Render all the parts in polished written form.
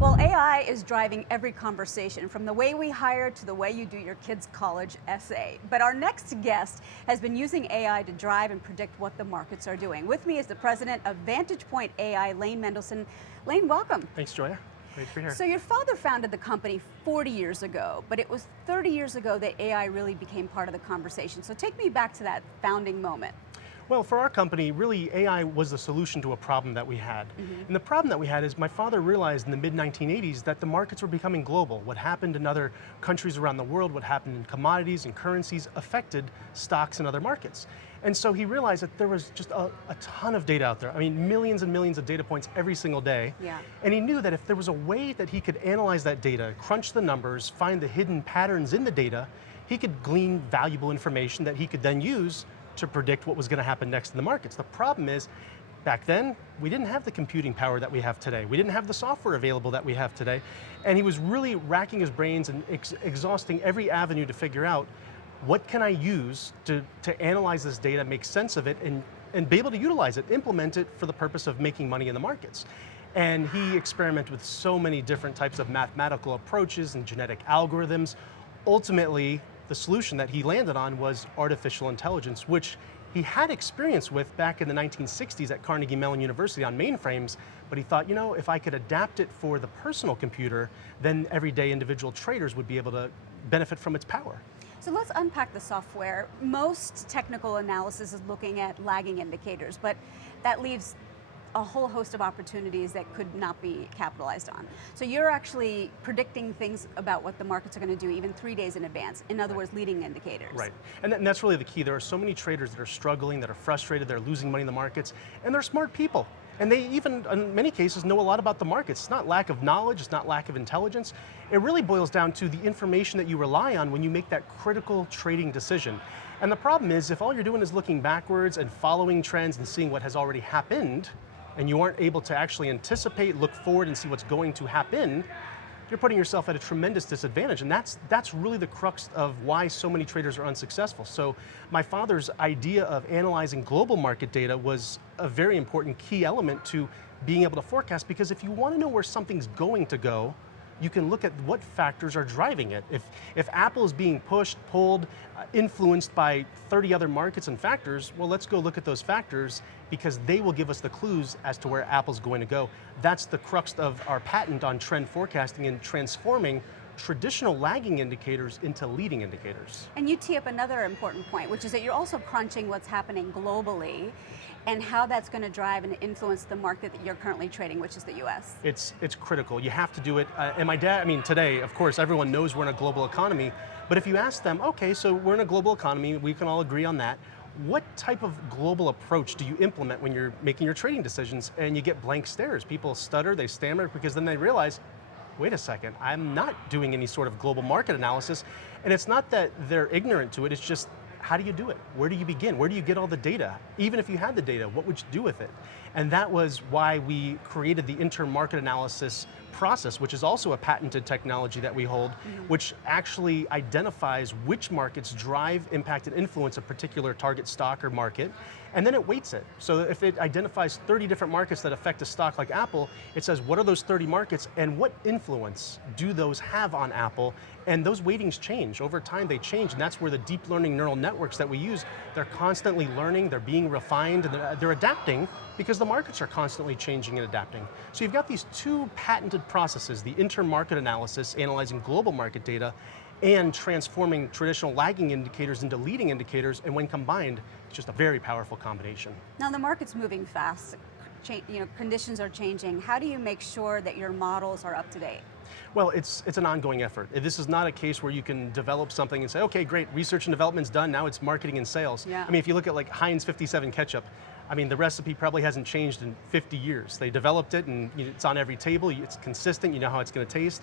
Well, AI is driving every conversation, from the way we hire to the way you do your kid's college essay. But our next guest has been using AI to drive and predict what the markets are doing. With me is the president of Vantagepoint AI, Lane Mendelson. Lane, welcome. Thanks, Joya. Great to be here. So your father founded the company 40 years ago, but it was 30 years ago that AI really became part of the conversation. So take me back to that founding moment. Well, for our company, really AI was the solution to a problem that we had. And the problem that we had is my father realized in the mid-1980s that the markets were becoming global. What happened in other countries around the world, what happened in commodities and currencies affected stocks and other markets. And so he realized that there was just a ton of data out there. I mean, millions and millions of data points every single day. Yeah. And he knew that if there was a way that he could analyze that data, crunch the numbers, find the hidden patterns in the data, he could glean valuable information that he could then use to predict what was going to happen next in the markets. The problem is, back then, we didn't have the computing power that we have today. We didn't have the software available that we have today. And he was really racking his brains and exhausting every avenue to figure out what can I use to analyze this data, make sense of it, and be able to utilize it, implement it for the purpose of making money in the markets. And he experimented with so many different types of mathematical approaches and genetic algorithms. Ultimately, the solution that he landed on was artificial intelligence, which he had experience with back in the 1960s at Carnegie Mellon University on mainframes, but he thought, you know, if I could adapt it for the personal computer, then everyday individual traders would be able to benefit from its power. So let's unpack the software. Most technical analysis is looking at lagging indicators, but that leaves a whole host of opportunities that could not be capitalized on. So you're actually predicting things about what the markets are going to do even 3 days in advance. In other words, leading indicators. Right, and that's really the key. There are so many traders that are struggling, that are frustrated, they're losing money in the markets, and they're smart people. And they even, in many cases, know a lot about the markets. It's not lack of knowledge, it's not lack of intelligence. It really boils down to the information that you rely on when you make that critical trading decision. And the problem is, if all you're doing is looking backwards and following trends and seeing what has already happened, and you aren't able to actually anticipate, look forward, and see what's going to happen, you're putting yourself at a tremendous disadvantage. And that's really the crux of why so many traders are unsuccessful. So my father's idea of analyzing global market data was a very important key element to being able to forecast, because if you want to know where something's going to go, you can look at what factors are driving it. If Apple is being pushed, pulled, influenced by 30 other markets and factors, well, let's go look at those factors, because they will give us the clues as to where Apple's going to go. That's the crux of our patent on trend forecasting and transforming traditional lagging indicators into leading indicators. And you tee up another important point, which is that you're also crunching what's happening globally and how that's going to drive and influence the market that you're currently trading, which is the US. It's critical. You have to do it. And my dad, I mean, today, of course, everyone knows we're in a global economy, but if you ask them, okay, so we're in a global economy, we can all agree on that. What type of global approach do you implement when you're making your trading decisions? And you get blank stares. People stutter, they stammer, because then they realize, wait a second, I'm not doing any sort of global market analysis. And it's not that they're ignorant to it, it's just, how do you do it? Where do you begin? Where do you get all the data? Even if you had the data, what would you do with it? And that was why we created the Intermarket analysis process, which is also a patented technology that we hold, which actually identifies which markets drive, impact, and influence a particular target stock or market, and then it weights it. So if it identifies 30 different markets that affect a stock like Apple, it says, what are those 30 markets, and what influence do those have on Apple? And those weightings change. Over time, they change, and that's where the deep learning neural networks that we use, they're constantly learning, they're being refined, and they're adapting, because the markets are constantly changing and adapting. So you've got these two patented processes, the intermarket analysis, analyzing global market data, and transforming traditional lagging indicators into leading indicators, and when combined, it's just a very powerful combination. Now the market's moving fast, conditions are changing. How do you make sure that your models are up to date? Well, it's an ongoing effort. This is not a case where you can develop something and say, okay, great, research and development's done, now it's marketing and sales. Yeah. I mean, if you look at like Heinz 57 ketchup, I mean, the recipe probably hasn't changed in 50 years. They developed it and it's on every table, it's consistent, you know how it's going to taste,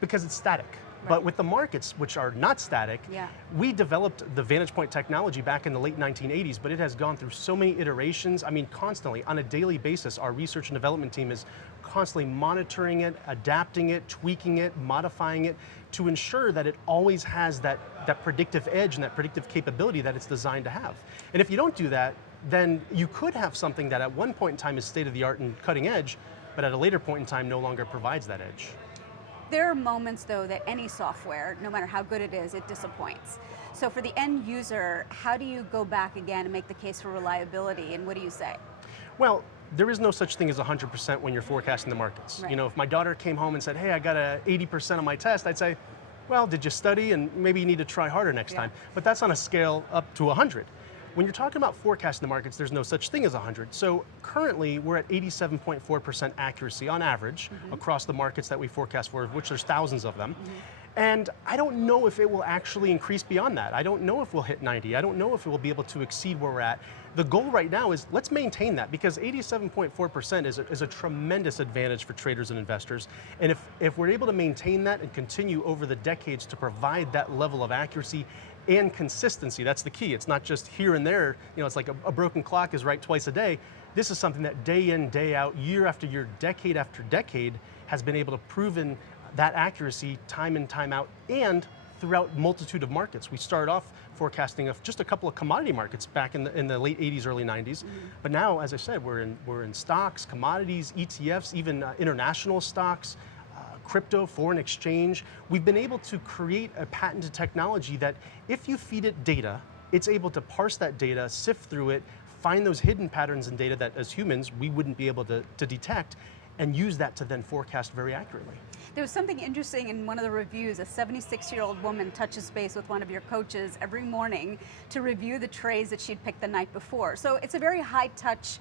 because it's static. But with the markets, which are not static, Yeah. we developed the Vantagepoint technology back in the late 1980s, but it has gone through so many iterations. I mean, constantly, on a daily basis, our research and development team is constantly monitoring it, adapting it, tweaking it, modifying it, to ensure that it always has that predictive edge and that predictive capability that it's designed to have. And if you don't do that, then you could have something that at one point in time is state of the art and cutting edge, but at a later point in time no longer provides that edge. There are moments, though, that any software, no matter how good it is, it disappoints. So for the end user, how do you go back again and make the case for reliability, and what do you say? Well, there is no such thing as 100% when you're forecasting the markets. Right. You know, if my daughter came home and said, hey, I got a 80% on my test, I'd say, well, did you study? And maybe you need to try harder next time. But that's on a scale up to 100. When you're talking about forecasting the markets, there's no such thing as 100. So currently, we're at 87.4% accuracy on average across the markets that we forecast for, which there's thousands of them. And I don't know if it will actually increase beyond that. I don't know if we'll hit 90. I don't know if it will be able to exceed where we're at. The goal right now is let's maintain that, because 87.4% is a tremendous advantage for traders and investors. And if we're able to maintain that and continue over the decades to provide that level of accuracy and consistency, that's the key. It's not just here and there. You know, it's like a broken clock is right twice a day. This is something that day in, day out, year after year, decade after decade, has been able to proven that accuracy time in, time out, and throughout multitude of markets. We started off forecasting of just a couple of commodity markets back in the late 80s, early 90s. But now, as I said, we're in stocks, commodities, ETFs, even international stocks, crypto, foreign exchange. We've been able to create a patented technology that if you feed it data, it's able to parse that data, sift through it, find those hidden patterns in data that as humans, we wouldn't be able to detect, and use that to then forecast very accurately. There was something interesting in one of the reviews. A 76-year-old woman touches base with one of your coaches every morning to review the trades that she'd picked the night before. So it's a very high-touch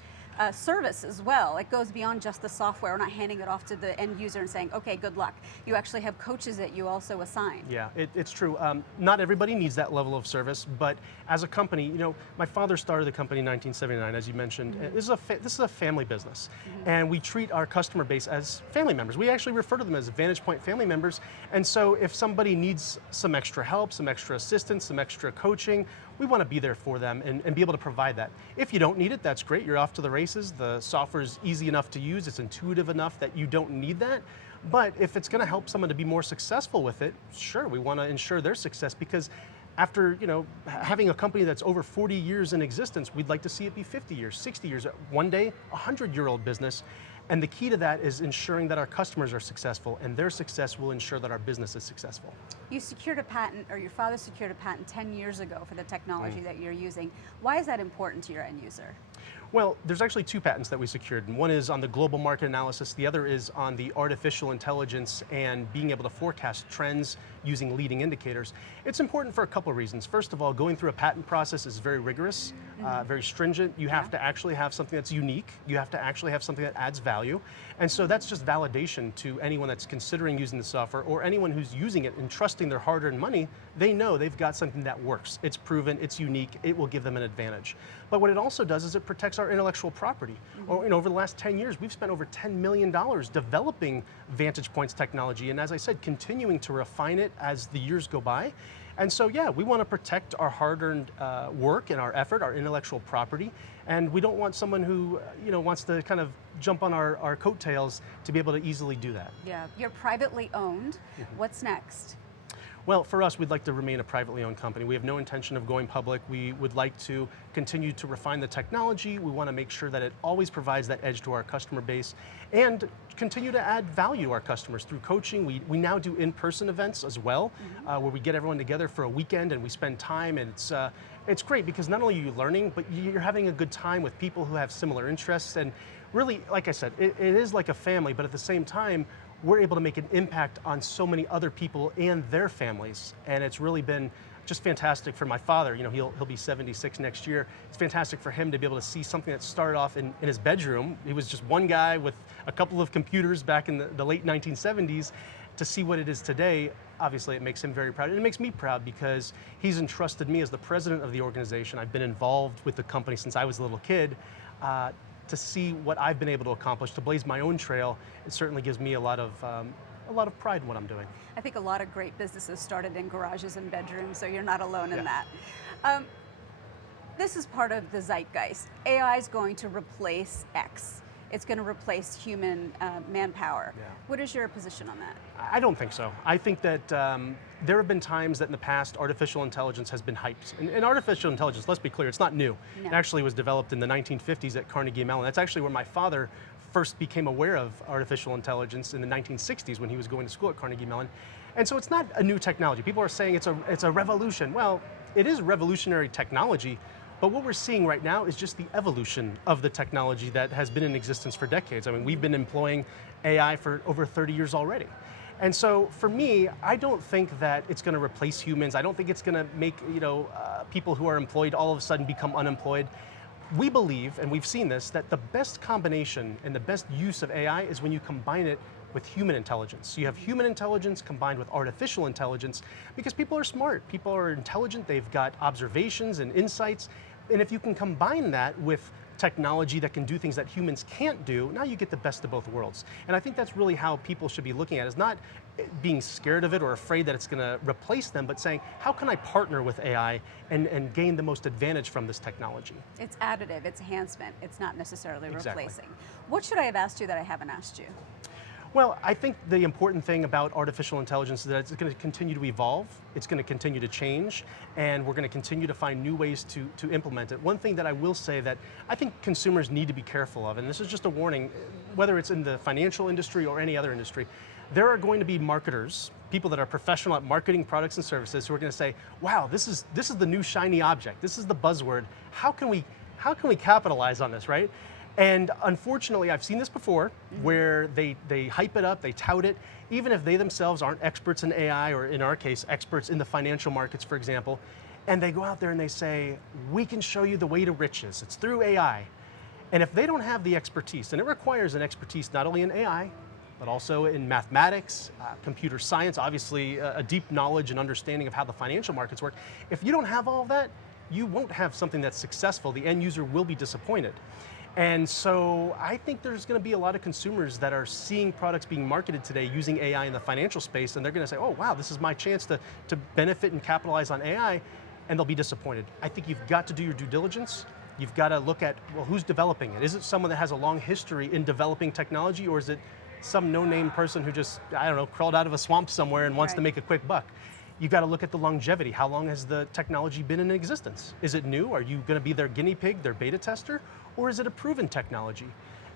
service as well. It goes beyond just the software. We're not handing it off to the end user and saying, okay, good luck. You actually have coaches that you also assign. Yeah, it's true. Not everybody needs that level of service, but as a company, you know, my father started the company in 1979, as you mentioned. This is a family business, and we treat our customer base as family members. We actually refer to them as Vantagepoint family members, and so if somebody needs some extra help, some extra assistance, some extra coaching, we want to be there for them and be able to provide that. If you don't need it, that's great. You're off to the races. The software is easy enough to use. It's intuitive enough that you don't need that. But if it's going to help someone to be more successful with it, sure, we want to ensure their success, because after, you know, having a company that's over 40 years in existence, we'd like to see it be 50 years, 60 years, one day, 100-year-old business. And the key to that is ensuring that our customers are successful, and their success will ensure that our business is successful. You secured a patent, or your father secured a patent 10 years ago for the technology that you're using. Why is that important to your end user? Well, there's actually two patents that we secured. And one is on the global market analysis. The other is on the artificial intelligence and being able to forecast trends using leading indicators. It's important for a couple of reasons. First of all, going through a patent process is very rigorous, very stringent. You have to actually have something that's unique. You have to actually have something that adds value. And so that's just validation to anyone that's considering using the software, or anyone who's using it and trusting their hard-earned money. They know they've got something that works. It's proven, it's unique, it will give them an advantage. But what it also does is it protects our intellectual property. Over the last 10 years, we've spent over $10 million developing Vantagepoints technology, and as I said, continuing to refine it as the years go by. And so, yeah, we want to protect our hard-earned work and our effort, our intellectual property, and we don't want someone who wants to kind of jump on our coattails to be able to easily do that. Yeah, you're privately owned. What's next? Well, for us, we'd like to remain a privately owned company. We have no intention of going public. We would like to continue to refine the technology. We want to make sure that it always provides that edge to our customer base, and continue to add value to our customers through coaching. We now do in-person events as well, where we get everyone together for a weekend and we spend time, and it's great because not only are you learning, but you're having a good time with people who have similar interests. And really, like I said, it is like a family, but at the same time, we're able to make an impact on so many other people and their families. And it's really been just fantastic for my father. He'll be 76 next year. It's fantastic for him to be able to see something that started off in his bedroom. He was just one guy with a couple of computers back in the late 1970s, to see what it is today. Obviously, it makes him very proud. And it makes me proud because he's entrusted me as the president of the organization. I've been involved with the company since I was a little kid. To see what I've been able to accomplish, to blaze my own trail, it certainly gives me a lot of a lot of pride in what I'm doing. I think a lot of great businesses started in garages and bedrooms, so you're not alone in Yeah. that. This is part of the zeitgeist. AI is going to replace X. It's going to replace human manpower. Yeah. What is your position on that? I don't think so. I think that there have been times that in the past artificial intelligence has been hyped. And artificial intelligence, let's be clear, it's not new. No. It actually was developed in the 1950s at Carnegie Mellon. That's actually where my father first became aware of artificial intelligence in the 1960s when he was going to school at Carnegie Mellon. And so it's not a new technology. People are saying it's a revolution. Well, it is revolutionary technology, but what we're seeing right now is just the evolution of the technology that has been in existence for decades. I mean, we've been employing AI for over 30 years already. And so for me, I don't think that it's going to replace humans. I don't think it's going to make people who are employed all of a sudden become unemployed. We believe, and we've seen this, that the best combination and the best use of AI is when you combine it with human intelligence. So you have human intelligence combined with artificial intelligence because people are smart, people are intelligent, they've got observations and insights, and if you can combine that with technology that can do things that humans can't do, now you get the best of both worlds. And I think that's really how people should be looking at it, is not being scared of it or afraid that it's going to replace them, but saying, how can I partner with AI and gain the most advantage from this technology? It's additive, it's enhancement, it's not necessarily Exactly. replacing. What should I have asked you that I haven't asked you? Well, I think the important thing about artificial intelligence is that it's going to continue to evolve, it's going to continue to change, and we're going to continue to find new ways to implement it. One thing that I will say that I think consumers need to be careful of, and this is just a warning, whether it's in the financial industry or any other industry, there are going to be marketers, people that are professional at marketing products and services who are going to say, wow, this is the new shiny object, this is the buzzword, how can we capitalize on this, right? And unfortunately, I've seen this before, where they hype it up, they tout it, even if they themselves aren't experts in AI, or in our case, experts in the financial markets, for example, and they go out there and they say, we can show you the way to riches, it's through AI. And if they don't have the expertise, and it requires an expertise not only in AI, but also in mathematics, computer science, obviously a deep knowledge and understanding of how the financial markets work. If you don't have all of that, you won't have something that's successful. The end user will be disappointed. And so I think there's going to be a lot of consumers that are seeing products being marketed today using AI in the financial space, and they're going to say, oh wow, this is my chance to benefit and capitalize on AI, and they'll be disappointed. I think you've got to do your due diligence. You've got to look at, well, who's developing it? Is it someone that has a long history in developing technology, or is it some no-name person who just, I don't know, crawled out of a swamp somewhere and wants to make a quick buck? You've got to look at the longevity. How long has the technology been in existence? Is it new? Are you going to be their guinea pig, their beta tester? Or is it a proven technology?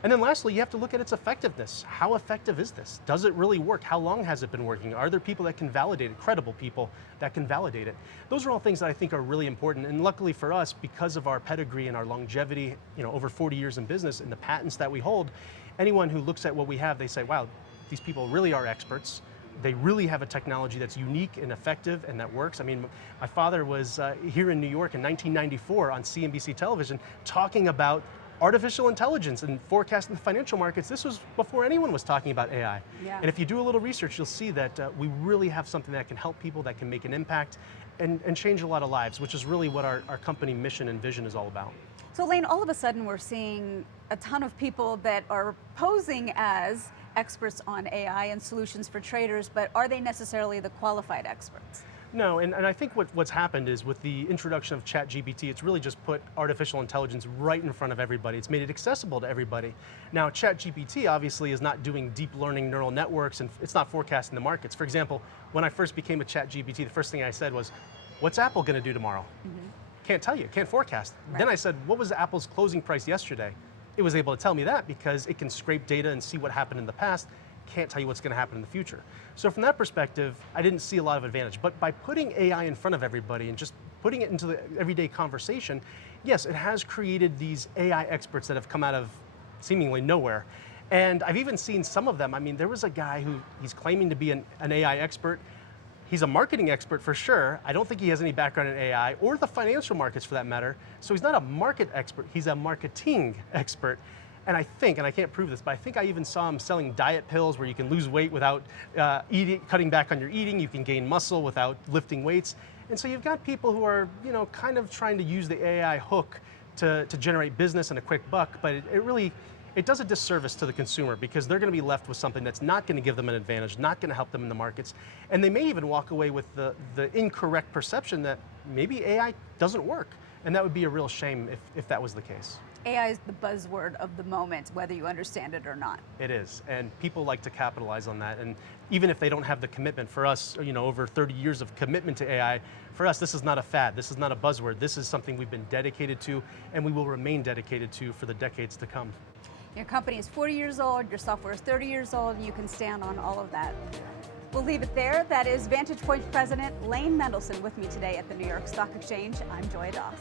And then lastly, you have to look at its effectiveness. How effective is this? Does it really work? How long has it been working? Are there people that can validate it, credible people that can validate it? Those are all things that I think are really important. And luckily for us, because of our pedigree and our longevity, over 40 years in business and the patents that we hold, anyone who looks at what we have, they say, wow, these people really are experts. They really have a technology that's unique and effective and that works. I mean, my father was here in New York in 1994 on CNBC television talking about artificial intelligence and forecasting the financial markets. This was before anyone was talking about AI. Yeah. And if you do a little research, you'll see that we really have something that can help people, that can make an impact and change a lot of lives, which is really what our company mission and vision is all about. So Lane, all of a sudden we're seeing a ton of people that are posing as experts on AI and solutions for traders, but are they necessarily the qualified experts? No, and I think what's happened is with the introduction of ChatGPT, it's really just put artificial intelligence right in front of everybody. It's made it accessible to everybody. Now, ChatGPT obviously is not doing deep learning neural networks, and it's not forecasting the markets. For example, when I first became a ChatGPT, the first thing I said was, what's Apple going to do tomorrow? Can't tell you, can't forecast. Right. Then I said, what was Apple's closing price yesterday? It was able to tell me that because it can scrape data and see what happened in the past. Can't tell you what's going to happen in the future. So from that perspective, I didn't see a lot of advantage. But by putting AI in front of everybody and just putting it into the everyday conversation, yes, it has created these AI experts that have come out of seemingly nowhere. And I've even seen some of them. I mean, there was a guy who he's claiming to be an AI expert. He's a marketing expert for sure. I don't think he has any background in AI or the financial markets for that matter. So he's not a market expert, he's a marketing expert. And I think, and I can't prove this, but I think I even saw him selling diet pills where you can lose weight without cutting back on your eating, you can gain muscle without lifting weights. And so you've got people who are, kind of trying to use the AI hook to generate business and a quick buck, but it really it does a disservice to the consumer because they're going to be left with something that's not going to give them an advantage, not going to help them in the markets, and they may even walk away with the incorrect perception that maybe AI doesn't work, and that would be a real shame if that was the case. AI is the buzzword of the moment, whether you understand it or not. It is, and people like to capitalize on that, and even if they don't have the commitment, for us, over 30 years of commitment to AI, for us, this is not a fad, this is not a buzzword, this is something we've been dedicated to, and we will remain dedicated to for the decades to come. Your company is 40 years old, your software is 30 years old, and you can stand on all of that. We'll leave it there. That is Vantagepoint President Lane Mendelson with me today at the New York Stock Exchange. I'm Joy Doss.